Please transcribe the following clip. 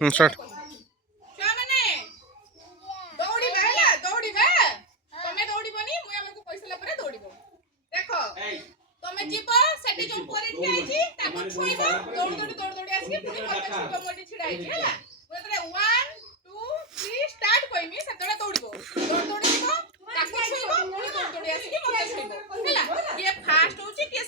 Start. छुआ माने दौड़िबा हैला दौड़िबा तमे दौड़िबनी मुई हमको पैसा ला परे दौड़िबो देखो तमे जीव सेठी जो परे ठिया आइची ताको छुइबो दौड़ दौड़ आसी पुनी मते छुइबो मोटी छिडा आइची हैला मोतरे 1 2 3 स्टार्ट कइमी सेतडा दौड़िबो दौड़ जीवो ताको छुइबो पुनी दौड़ आसी मते छुइबो हैला ये फास्ट होची के